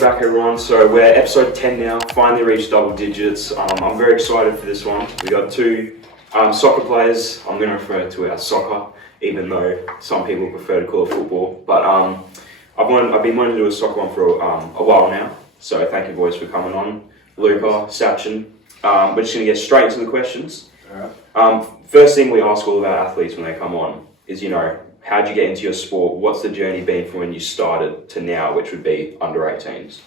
welcome back everyone. So we're episode 10 now, finally reached double digits. I'm very excited for this one. We got two soccer players. I'm going to refer to it as soccer, even though some people prefer to call it football. But I've been wanting to do a soccer one for a while now. So thank you boys for coming on. Luca, Sachin. We're just going to get straight into the questions. Alright. First thing we ask all of our athletes when they come on is, how'd you get into your sport? What's the journey been from when you started to now, which would be under 18s?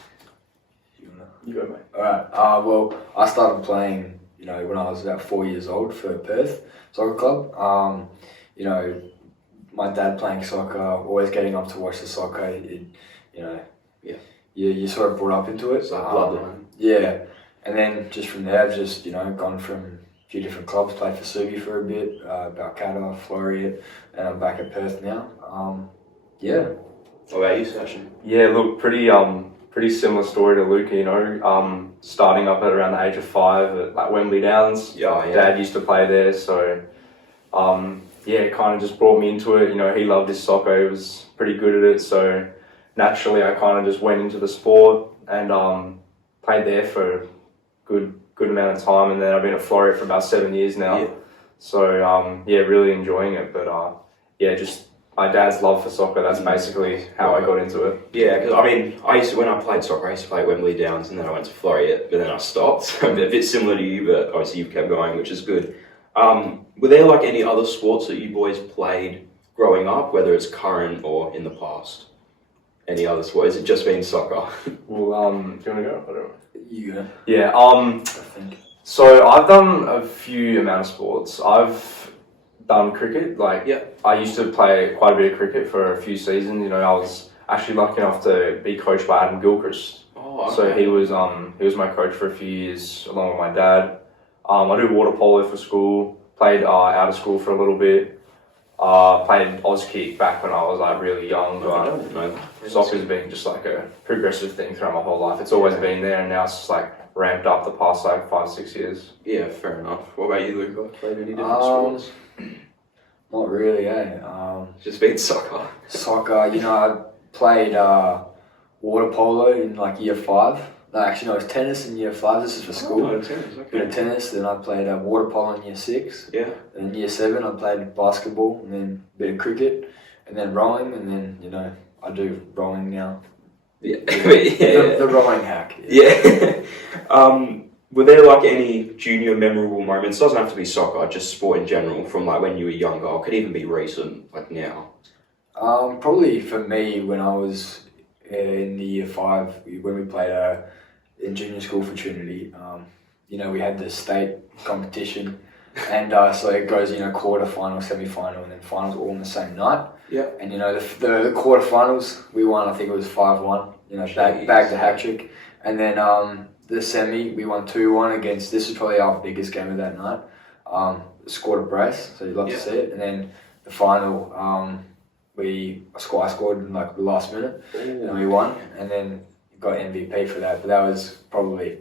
You go, mate. Alright. Well, I started playing, when I was about 4 years old for Perth Soccer Club. My dad playing soccer, always getting up to watch the soccer. You sort of brought up into it. It's like bloodline. Yeah. And then just from there, I've just, gone from few different clubs, played for Subi for a bit, Balcata, Floreat, and I'm back at Perth now. What about you, Sachin? Yeah, look, pretty similar story to Luca, starting up at around the age of 5 at Wembley Downs. Yeah. Dad used to play there, so it kind of just brought me into it. He loved his soccer, he was pretty good at it, so naturally I kind of just went into the sport and played there for a good amount of time, and then I've been at Floreat for about 7 years now. Yeah. So really enjoying it, but just my dad's love for soccer, that's basically how I got into it. Yeah, because when I played soccer, I used to play at Wembley Downs, and then I went to Floreat, but then I stopped. So a bit similar to you, but obviously you've kept going, which is good. Were there like any other sports that you boys played growing up, whether it's current or in the past? Any other sport? Is it just been soccer? Well, do you want to go? I don't know. You go. Yeah, I think. so I've done a few amount of sports. I've done cricket, I used to play quite a bit of cricket for a few seasons. I was actually lucky enough to be coached by Adam Gilchrist. Oh, okay. So he was my coach for a few years along with my dad. I do water polo for school, played out of school for a little bit. Played Auskick back when I was really young. I don't know. Soccer's been just like a progressive thing throughout my whole life. It's always been there, and now it's just ramped up the past 5-6 years. Yeah, fair enough. What about you, Luca? Played any different sports? Not really, Just been soccer. Soccer, I played water polo in year 5. No, actually, no, it was tennis in year 5. This is for school. Oh, tennis, okay. Bit of tennis, then I played water polo in year 6. Yeah. And in year 7, I played basketball, and then a bit of cricket, and then rowing, and then, I do rowing now. Yeah. The rowing hack. Yeah. Were there any junior memorable moments? Doesn't have to be soccer, just sport in general, from when you were younger, or could even be recent, now. Probably for me, when I was in the year 5, when we played in junior school for Trinity, we had the state competition, and so it goes, quarter-final, semi-final, and then finals all on the same night. Yeah. And the quarter-finals, we won, I think it was 5-1, bagged the hat-trick. And then the semi, we won 2-1 against, this was probably our biggest game of that night, scored a brace, so you'd love to see it. And then the final, I scored in the last minute, and we won, and then got MVP for that. But that was probably,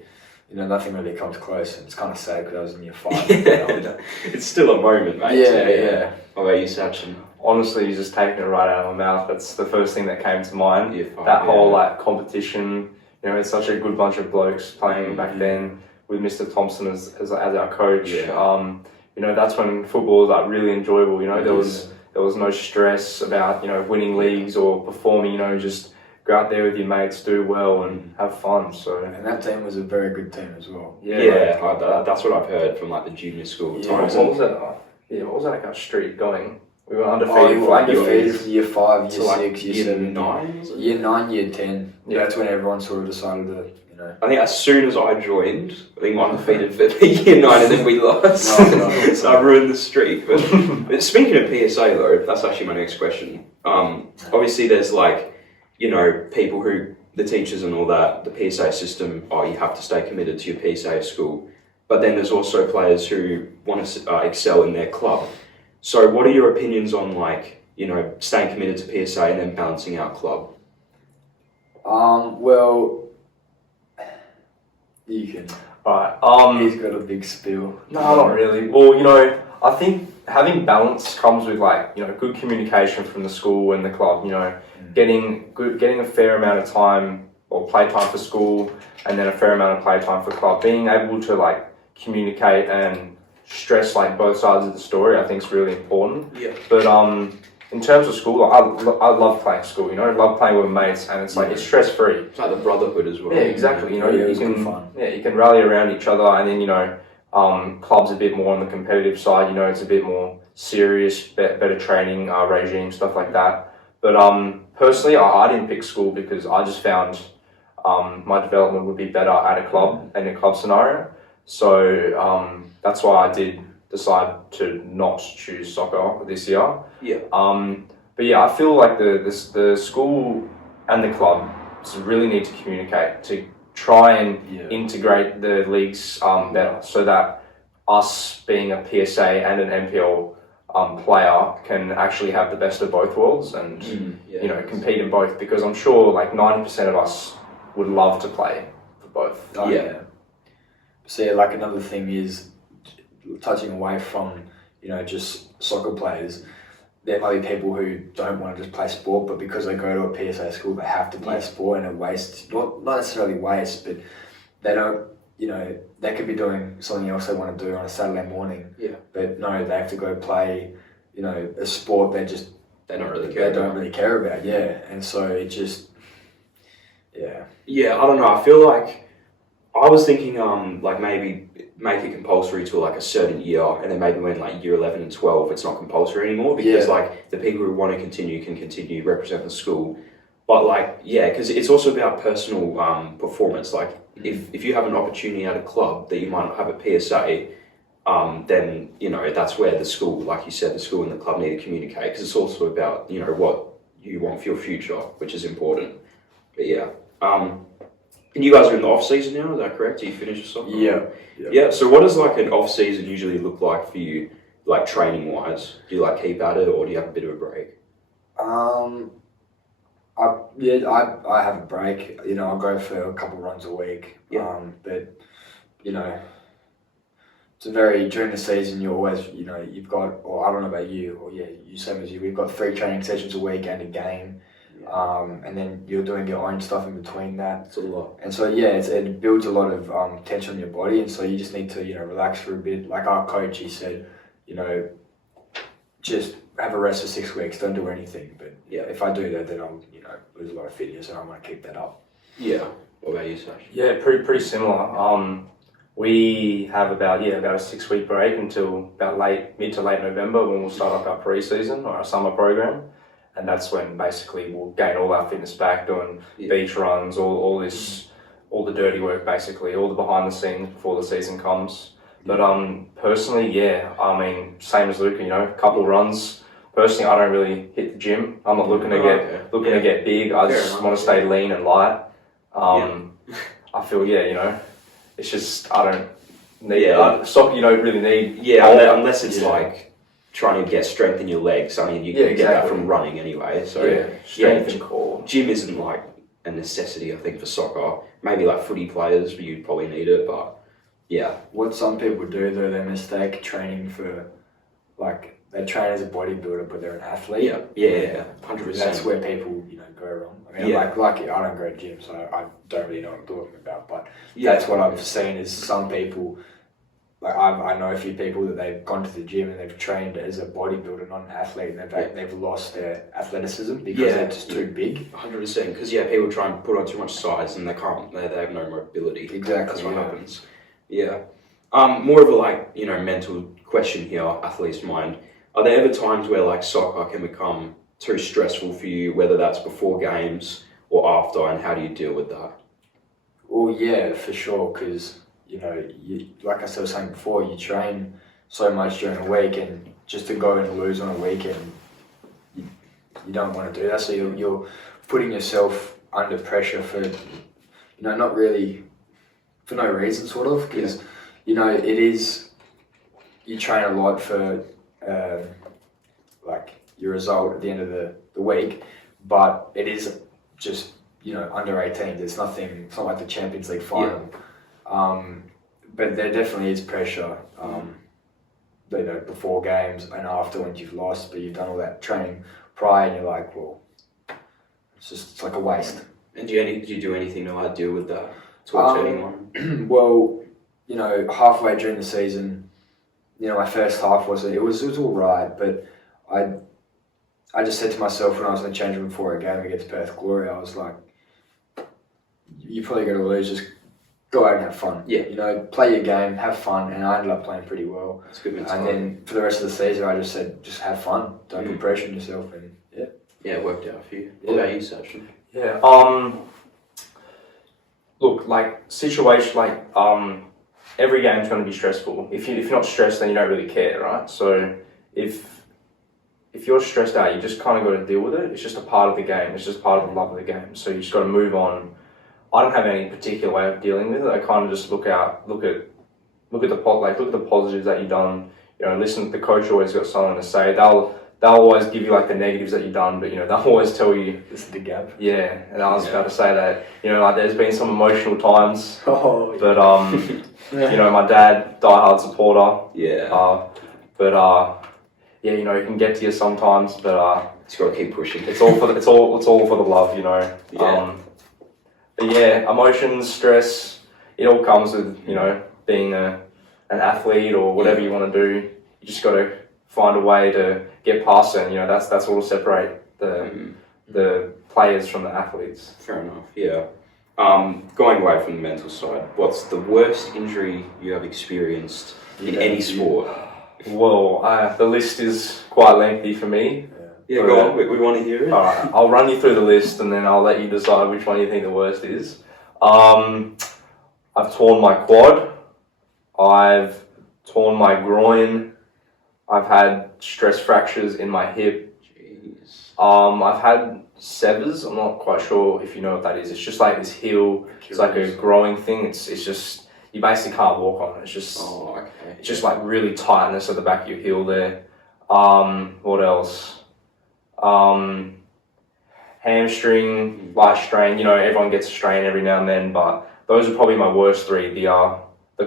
nothing really comes close, and it's kind of sad because I was in year 5. It's still a moment, mate. Yeah. What about you, Sachin? Honestly, you're just taking it right out of my mouth. That's the first thing that came to mind. Year 5, that whole competition. It's such a good bunch of blokes playing back then with Mr. Thompson as our coach. Yeah. That's when football was really enjoyable. There was no stress about winning leagues or performing. Just go out there with your mates, do well, and have fun. So, and that team was a very good team as well. That's what I've heard from the junior school times. What was that? What was that streak going? We were undefeated. We were undefeated from year 5, year 6, year 7, 9. Year 9, year 10. Yeah. That's when everyone sort of decided to. I think as soon as I joined, I think I'm undefeated for year 9, and then we lost. So I ruined the streak. But speaking of PSA though, that's actually my next question. Obviously there's people who, the teachers and all that, the PSA system, you have to stay committed to your PSA school. But then there's also players who want to excel in their club. So what are your opinions on staying committed to PSA and then balancing out club? Well, you can. Alright. He's got a big spiel. No, not really. Well, I think having balance comes with good communication from the school and the club. Getting a fair amount of time or playtime for school, and then a fair amount of playtime for club. Being able to like communicate and stress like both sides of the story, I think is really important. Yeah. But in terms of school, I love playing school. You know, I love playing with mates, and it's like it's stress free. It's like the brotherhood as well. Yeah, exactly. You know, Yeah, you it's good can fun. you can rally around each other, and then you know, club's a bit more on the competitive side. You know, it's a bit more serious, better training regime, stuff like that. But personally, I didn't pick school because I just found my development would be better at a club in a club scenario. So that's why I did decide to not choose soccer this year. Yeah. But yeah, I feel like the school and the club really need to communicate to try and integrate the leagues better, so that us being a PSA and an NPL player can actually have the best of both worlds and you know, compete in both, because I'm sure like 90% of us would love to play for both. Oh, yeah. So yeah, like another thing is touching away from, you know, just soccer players. There might be people who don't want to just play sport, but because they go to a PSA school, they have to play sport, and it wastes, not necessarily waste, but they don't, you know, they could be doing something else they want to do on a Saturday morning. Yeah. But no, they have to go play, you know, a sport they don't really care about. Yeah. And so it just, yeah. Yeah, I don't know. I feel like I was thinking like maybe make it compulsory to like a certain year, and then maybe when like year 11 and 12 it's not compulsory anymore, because like the people who want to continue can continue represent the school. But like, yeah, because it's also about personal performance. Like if you have an opportunity at a club that you might not have at PSA, then you know that's where the school, like you said, the school and the club need to communicate, because it's also about, you know, what you want for your future, which is important. But yeah. And you guys are in the off season now, is that correct? Do you finish your soccer? Yeah. So what does like an off season usually look like for you, like training wise? Do you like keep at it, or do you have a bit of a break? I have a break. You know, I'll go for a couple runs a week. Yeah. But you know, it's a very, during the season you always, you know, you've got, or I don't know about you, or you same as you, we've got 3 training sessions a week and a game. And then you're doing your own stuff in between that. It's a lot. And so yeah, it builds a lot of tension on your body, and so you just need to, you know, relax for a bit. Like our coach, he said, you know, just have a rest for 6 weeks, don't do anything. But yeah, if I do that, then I'll, you know, lose a lot of fitness, and I want to keep that up. Yeah. What about you, Sachin? Yeah, pretty similar. We have about a 6 week break until about mid to late November, when we'll start up our pre-season or our summer program. And that's when basically we'll gain all our fitness back, doing beach runs, all the dirty work, basically, all the behind the scenes before the season comes. But personally, yeah, I mean, same as Luca, you know, a couple runs. Personally, I don't really hit the gym. I'm not looking to get big. I just want to stay lean and light. I feel, you know, it's just, I don't need soccer. You don't really need unless it's like trying to get strength in your legs. I mean, you can get that from running anyway. So strength and core. Gym isn't like a necessity, I think, for soccer. Maybe like footy players, you'd probably need it, but yeah. What some people do though, they mistake training for, like, they train as a bodybuilder, but they're an athlete. Yeah, 100%. That's where people, you know, go wrong. I mean, like I don't go to gym, so I don't really know what I'm talking about. But that's what I've seen is some people. Like I know a few people that they've gone to the gym and they've trained as a bodybuilder, not an athlete, and they've lost their athleticism because they're just too big. 100%. Because people try and put on too much size and they can't. They have no mobility. Exactly. That's what happens. Yeah. More of a like, you know, mental question here, athlete's mind. Are there ever times where like soccer can become too stressful for you, whether that's before games or after, and how do you deal with that? Well, yeah, for sure, because, you know, like I was saying before, you train so much during the week, and just to go and lose on a weekend, you don't want to do that. So you're putting yourself under pressure for, you know, not really for no reason, sort of, because, you know, it is, you train a lot for, like, your result at the end of the week, but it is just, you know, under 18s. It's not like the Champions League final. But there definitely is pressure, you know, before games and after when you've lost, but you've done all that training prior, and you're like, well, it's like a waste. And did you do anything to like deal with that towards anyone? Well, you know, halfway during the season, you know, my first half it was all right, but I just said to myself when I was in the change room before a game against Perth Glory, I was like, you're probably going to lose, just go out and have fun. Yeah. You know, play your game, have fun, and I ended up playing pretty well. That's good. And then for the rest of the season, I just said, just have fun, don't put pressure on yourself, and yeah. Yeah, it worked out for you. What about you, Sachin? Yeah. Look, like situation, like every game's going to be stressful. If you're not stressed, then you don't really care, right? So if you're stressed out, you just kind of got to deal with it. It's just a part of the game. It's just part of the love of the game. So you just got to move on. I don't have any particular way of dealing with it. I kind of just look at the positives that you've done. You know, listen. The coach always got something to say. They'll always give you like the negatives that you've done, but you know they'll always tell you. This is the gap. Yeah, and I was about to say that. You know, like there's been some emotional times. Oh. But you know, my dad, diehard supporter. Yeah. Yeah, you know, it can get to you sometimes, but Just got to keep pushing. it's all for the love, you know. Yeah. But yeah, emotions, stress, it all comes with, you know, being an athlete or whatever you want to do. You just got to find a way to get past it. And, you know, that's what will separate the players from the athletes. Fair enough. Yeah. Going away from the mental side, what's the worst injury you have experienced in any sport? Well, the list is quite lengthy for me. Yeah, go on. We want to hear it. All right, I'll run you through the list and then I'll let you decide which one you think the worst is. I've torn my quad. I've torn my groin. I've had stress fractures in my hip. Jeez. I've had severs. I'm not quite sure if you know what that is. It's just like this heel. It's like a growing thing. It's just you basically can't walk on it. It's just it's just like really tightness at the back of your heel there. What else? Hamstring, light strain. You know, everyone gets a strain every now and then, but those are probably my worst three. The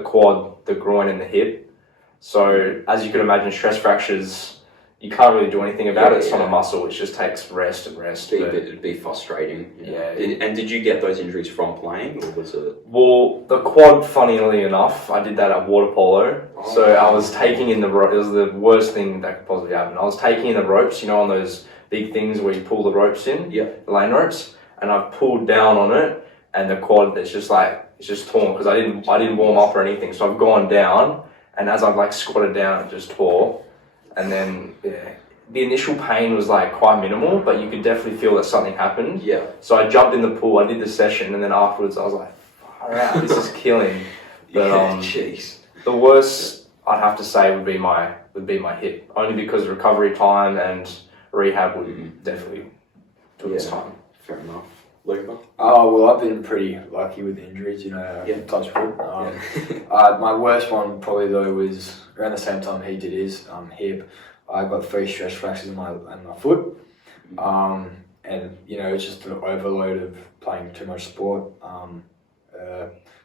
quad, the groin, and the hip. So as you can imagine, stress fractures, you can't really do anything about it. It's not a muscle. It just takes rest and rest. It'd be frustrating. Yeah. And did you get those injuries from playing, or was it? Well, the quad, funnily enough, I did that at water polo. Oh. So I was taking in the rope. It was the worst thing that could possibly happen. I was taking in the ropes, you know, on those big things where you pull the ropes in, the lane ropes, and I pulled down on it, and the quad, it's just torn because I didn't warm up or anything. So I've gone down, and as I've like squatted down, it just tore. And then, the initial pain was like quite minimal, but you could definitely feel that something happened. Yeah. So I jumped in the pool, I did the session, and then afterwards I was like, far out, this is killing. But jeez. The worst I'd have to say would be my hip, only because recovery time and rehab would definitely took its time. Fair enough. Luca? Oh, well, I've been pretty lucky with injuries, you know, touch wood. My worst one probably though was around the same time he did his hip. I got 3 stress fractures in my foot. And, you know, it's just an overload of playing too much sport. I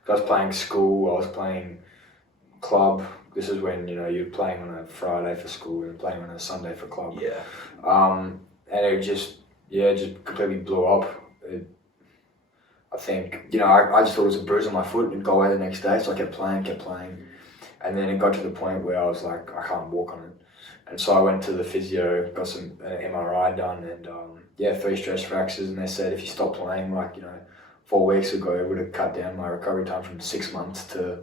was playing school, I was playing club. This is when, you know, you're playing on a Friday for school and playing on a Sunday for club. Yeah. And it just completely blew up. I think, you know, I just thought it was a bruise on my foot and go away the next day, so I kept playing. And then it got to the point where I was like, I can't walk on it. And so I went to the physio, got some MRI done, and 3 stress fractures, and they said if you stop playing, like, you know, 4 weeks ago, it would have cut down my recovery time from 6 months to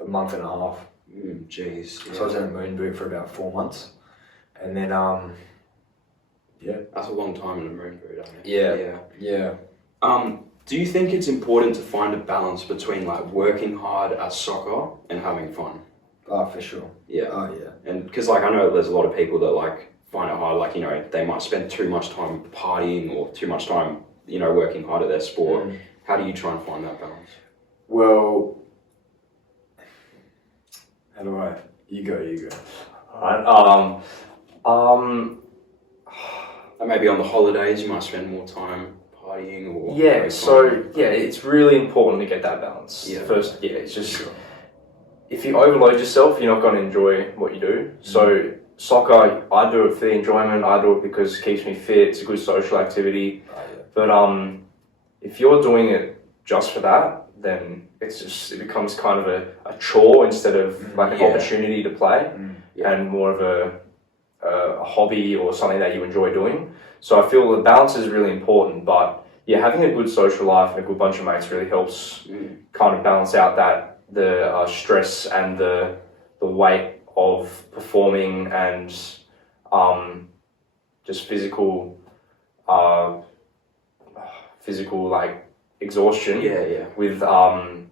a month and a half. Jeez. So I was in a moon boot for about 4 months. And then, That's a long time in a moon boot, I think. Yeah. Do you think it's important to find a balance between like working hard at soccer and having fun? Oh, for sure. Yeah. Oh, yeah. And because like I know there's a lot of people that like find it hard, like, you know, they might spend too much time partying or too much time, you know, working hard at their sport. How do you try and find that balance? Well, how do I? You go. Alright. And maybe on the holidays you might spend more time partying or it's really important to get that balance. Yeah. First, it's just if you overload yourself, you're not going to enjoy what you do. So soccer, I do it for the enjoyment. I do it because it keeps me fit. It's a good social activity. But if you're doing it just for that, then it becomes kind of a chore instead of like an opportunity to play and more of a hobby or something that you enjoy doing. So I feel the balance is really important, but yeah, having a good social life and a good bunch of mates really helps kind of balance out the stress and the weight of performing and just physical like exhaustion with going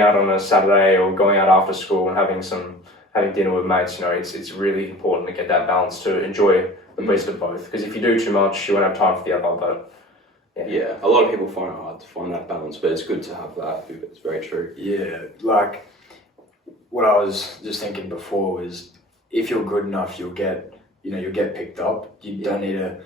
out on a Saturday or going out after school and having dinner with mates. It's really important to get that balance to enjoy the best of both, because if you do too much you won't have time for the other. But a lot of people find it hard to find that balance, but it's good to have that. It's very true. Like what I was just thinking before was, if you're good enough you'll get picked up. You don't need to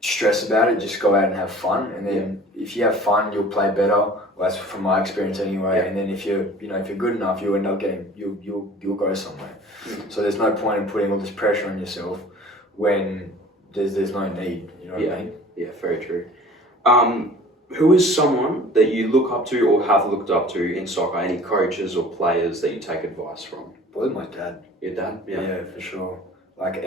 stress about it, just go out and have fun, and then if you have fun you'll play better. Well, that's from my experience anyway. And then if you're good enough, you'll end up you'll go somewhere. So there's no point in putting all this pressure on yourself when there's no need, you know what I mean? Yeah, very true. Who is someone that you look up to or have looked up to in soccer? Any coaches or players that you take advice from? Probably my dad. Your dad? Yeah, for sure. Like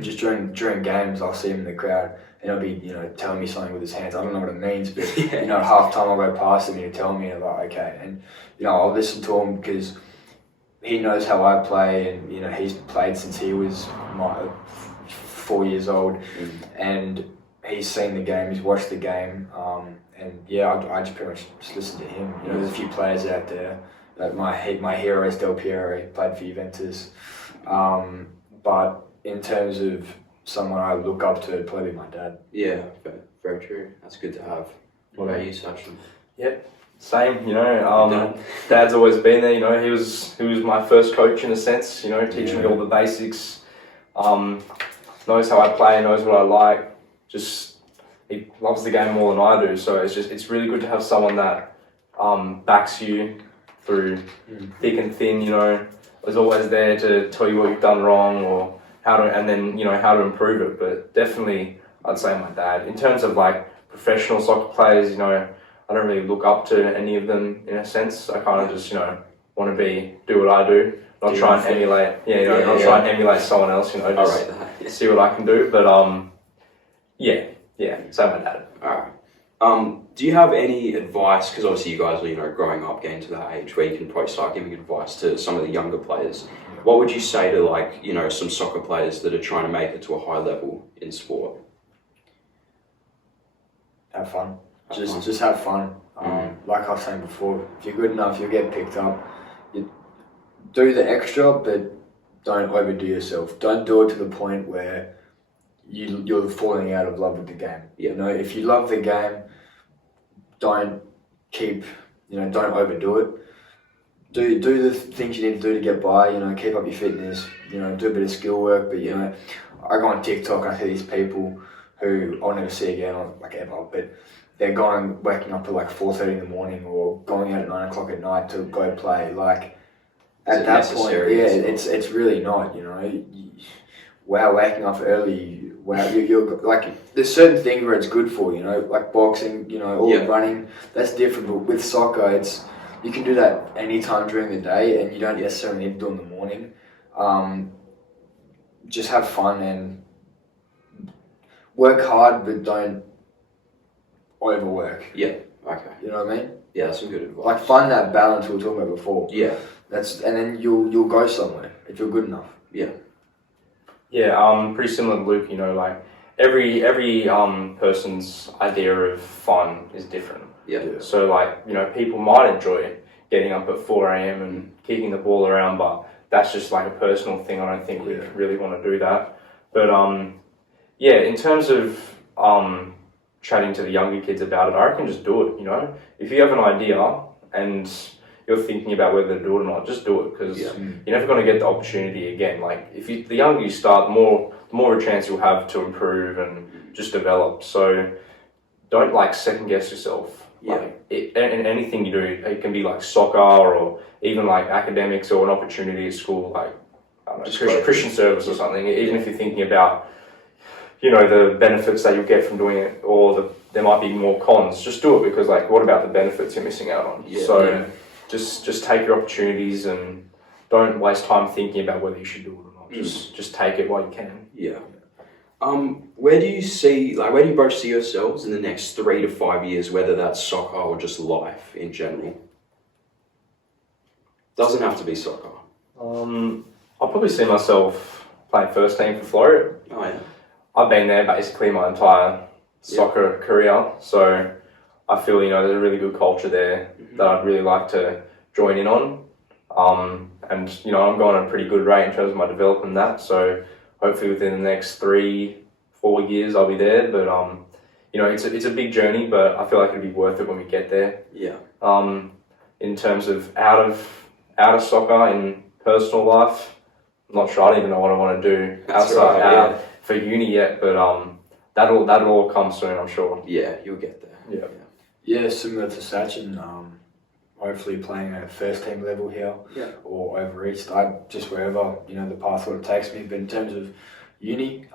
just during games, I'll see him in the crowd and he'll be, telling me something with his hands. I don't know what it means, but at half time I'll go past him and he'll tell me, and I'm like, okay. And, I'll listen to him because he knows how I play, and, he's played since he was 4 years old, and he's seen the game, he's watched the game, and I just pretty much just listen to him. There's a few players out there, like my hero is Del Piero, he played for Juventus, but in terms of someone I look up to, it'd probably be my dad. Yeah, very true. That's good to have. What about you, Sachin? Yep, same. Dad's always been there. He was my first coach in a sense. Teaching me all the basics. Knows how I play, knows what I like. Just he loves the game more than I do. So it's really good to have someone that backs you through thick and thin. Is always there to tell you what you've done wrong or how to improve it. But definitely, I'd say my dad. In terms of like professional soccer players, I don't really look up to any of them in a sense. I kind of just want to do what I do, not try and emulate. Try and emulate someone else. Just see what I can do. But say my dad. Alright. Do you have any advice, because obviously you guys are growing up, getting to that age where you can probably start giving advice to some of the younger players? What would you say to some soccer players that are trying to make it to a high level in sport? Have fun. Just have fun. Like I was saying before, if you're good enough, you'll get picked up. You do the extra, but don't overdo yourself. Don't do it to the point where you're falling out of love with the game. If you love the game, don't overdo it. Do the things you need to do to get by. Keep up your fitness. Do a bit of skill work. But I go on TikTok and I see these people who I'll never see again, ever. But they're waking up at 4:30 in the morning or going out at 9 o'clock at night to go play. At that point, it's really not. Wow, waking up early. Wow, you're there's certain things where it's good for, like boxing, running, that's different. But with soccer, you can do that anytime during the day and you don't necessarily need to do it in the morning. Just have fun and work hard, but don't overwork. Yeah, okay. You know what I mean? Yeah, that's some good advice. Find that balance we were talking about before. Yeah. And then you'll go somewhere if you're good enough. Yeah. Yeah, pretty similar to Luke, every person's idea of fun is different. Yeah. So people might enjoy getting up at 4 a.m. and kicking the ball around, but that's just a personal thing. I don't think we really want to do that. But in terms of chatting to the younger kids about it, I reckon just do it, If you have an idea and you're thinking about whether to do it or not, just do it, because you're never going to get the opportunity again. The younger you start, the more a chance you'll have to improve and just develop. So don't second guess yourself. And anything you do, it can be soccer or even academics or an opportunity at school, I don't know, Christian service or something. Even if you're thinking about you know, the benefits that you'll get from doing it, or there might be more cons. Just do it, because like, what about the benefits you're missing out on? Just take your opportunities and don't waste time thinking about whether you should do it or not. Just take it while you can. Yeah. Where do you both see yourselves in the next 3 to 5 years, whether that's soccer or just life in general? Doesn't have to be soccer. I'll probably see myself playing first team for Florida. Oh yeah. I've been there basically my entire soccer career, so I feel, you know, there's a really good culture there that I'd really like to join in on. And you know, I'm going at a pretty good rate in terms of my development that, so hopefully within the next 3-4 years I'll be there. But you know, it's a big journey, but I feel like it'd be worth it when we get there. Yeah. In terms of out of soccer in personal life, I'm not sure. I don't even know what I want to do outside for uni yet, but that'll all come soon, I'm sure. Yeah, you'll get there. Yeah, similar to Sachin. Hopefully playing at first team level here, or over east. Just wherever, you know, the path sort of takes me. But in terms of uni,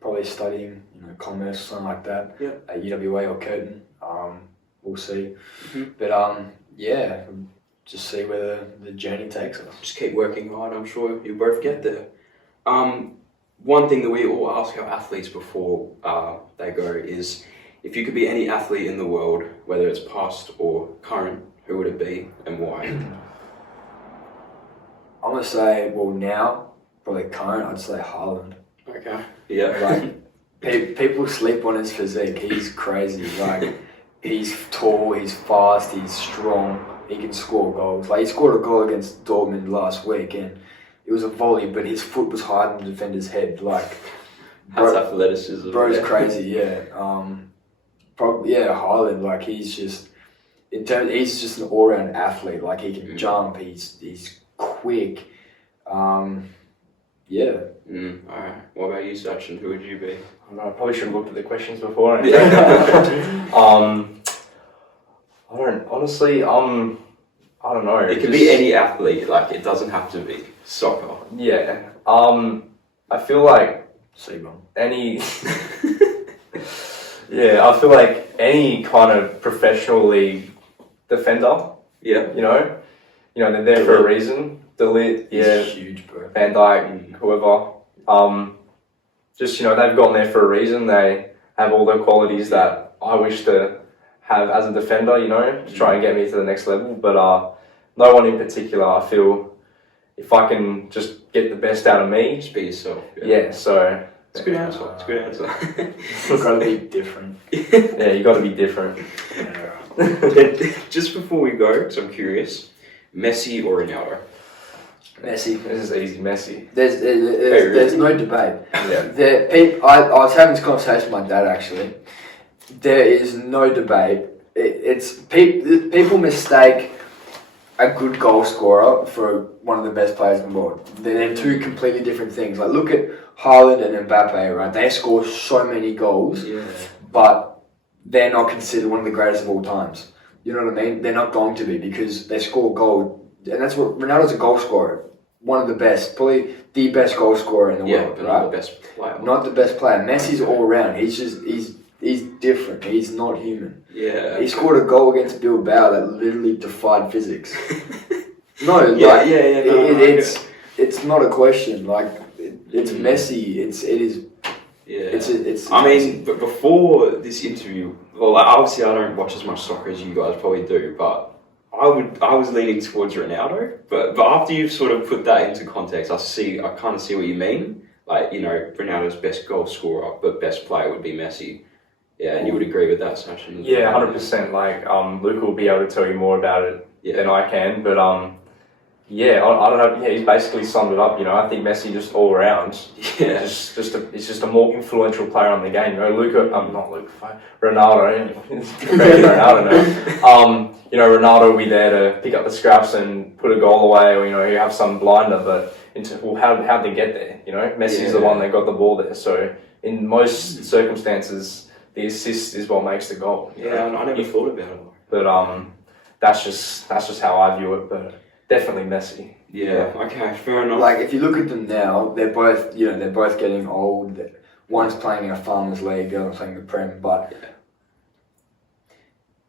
probably studying, you know, commerce, something like that, at UWA or Curtin. We'll see. But just see where the journey takes us. Just keep working hard. I'm sure you'll both get there. One thing that we all ask our athletes before they go is, if you could be any athlete in the world, whether it's past or current, who would it be and why? I'm gonna say, well, now probably current. I'd say Haaland. Okay. Yeah. Like people sleep on his physique. He's crazy. Like he's tall, he's fast, he's strong. He can score goals. Like he scored a goal against Dortmund last week, and it was a volley, but his foot was higher than the defender's head. Like that's athleticism. Bro's crazy. Haaland. Like he's just he's just an all-round athlete. Like he can jump. He's quick. Alright. What about you, Sachin? Who would you be? I don't know, I probably should have looked at the questions before. I don't know. It could be any athlete. Like it doesn't have to be soccer. Yeah. I feel like any. Yeah, I feel like any kind of professional league defender. Yeah. You know, they're there for a reason. Delete, he's huge, bro. Van Dijk, whoever. Just, you know, they've gotten there for a reason. They have all the qualities that I wish to have as a defender, you know, to try and get me to the next level. But no one in particular. I feel if I can just get the best out of me, just be yourself. So. It's a good answer. It's a good answer. You've got to be different. Yeah, you got to be different. Just before we go, because I'm curious, Messi or Ronaldo? Messi. This is easy, Messi. There's no debate. Yeah. I was having this conversation with my dad actually. There is no debate. People mistake a good goal scorer for one of the best players in the world. They're two completely different things. Like look at Haaland and Mbappe, right? They score so many goals, but they're not considered one of the greatest of all times. You know what I mean? They're not going to be because they score goal, and that's what Ronaldo's a goal scorer, one of the best, probably the best goal scorer in the world, but right? Not the best player. Not the best player. Messi's all around. He's different. He's not human. Yeah. He scored a goal against Bilbao that literally defied physics. It's not a question. Like it's Messi. It is. It's. I mean, but before this interview, well, like, obviously I don't watch as much soccer as you guys probably do, but I was leaning towards Ronaldo. But after you've sort of put that into context, I kind of see what you mean. Like, you know, Ronaldo's best goal scorer, but best player would be Messi. Yeah, and you would agree with that, Sachin? Yeah, 100%. Like, Luca will be able to tell you more about it than I can. But, I don't know. Yeah, he's basically summed it up, you know. I think Messi just all around. Yeah. He's just a more influential player on the game. You know, Ronaldo. You know, Ronaldo will be there to pick up the scraps and put a goal away, or, you know, you have some blinder, but how'd they get there? You know, Messi's the one that got the ball there. So, in most circumstances, the assist is what makes the goal. Yeah, I never thought about it. But that's just how I view it. But definitely Messi. Yeah. Okay. Fair enough. Like if you look at them now, they're both getting old. One's playing in a farmers league, the other's playing in the Prem, but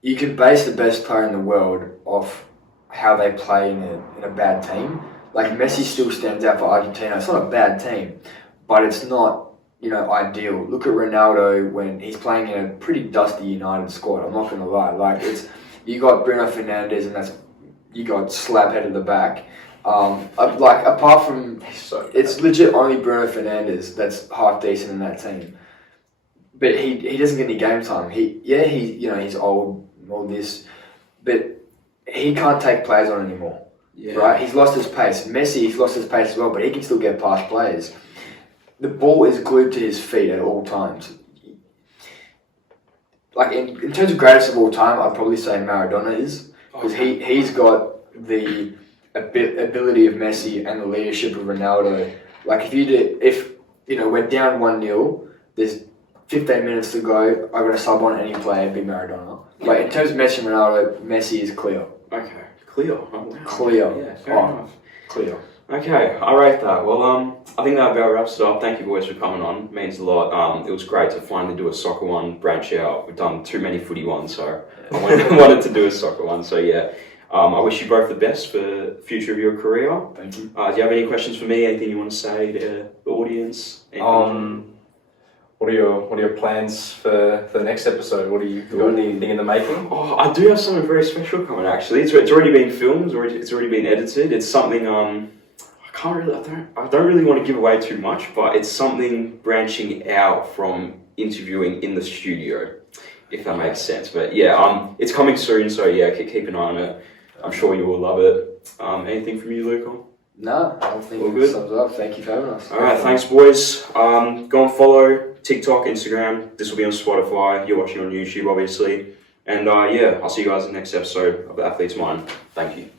you can base the best player in the world off how they play in a bad team. Like Messi still stands out for Argentina. It's not a bad team, but it's not, ideal. Look at Ronaldo when he's playing in a pretty dusty United squad. I'm not going to lie. Like you got Bruno Fernandes and you got Slabhead at the back. Apart from, it's legit only Bruno Fernandes that's half decent in that team. But he doesn't get any game time. He's old and all this, but he can't take players on anymore. Yeah. Right? He's lost his pace. Messi, he's lost his pace as well, but he can still get past players. The ball is glued to his feet at all times. Like in terms of greatest of all time, I'd probably say Maradona is, because he's got the ability of Messi and the leadership of Ronaldo. Like if we're down 1-0, there's 15 minutes to go, I'm going to sub on any player and be Maradona. Like in terms of Messi and Ronaldo, Messi is clear. Okay, clear. Oh, wow. Clear. Yeah, fair enough. Clear. Okay, I rate that. Well, I think that about wraps it up. Thank you boys for coming on. It means a lot. It was great to finally do a soccer one, branch out. We've done too many footy ones, so I wanted to do a soccer one. So yeah, I wish you both the best for the future of your career. Thank you. Do you have any questions for me? Anything you want to say to the audience? What are your plans for the next episode? What do you got anything in the making? Oh, I do have something very special coming. Actually, it's already been filmed. It's already been edited. It's something I don't really want to give away too much, but it's something branching out from interviewing in the studio, if that makes sense. But yeah, it's coming soon, so yeah, keep an eye on it. I'm sure you will love it. Anything from you, Luca? No, I don't think all it good. Sums up. Thank you for having us. All right, thanks, boys. Go and follow TikTok, Instagram. This will be on Spotify. You're watching on YouTube, obviously. And yeah, I'll see you guys in the next episode of The Athlete's Mind. Thank you.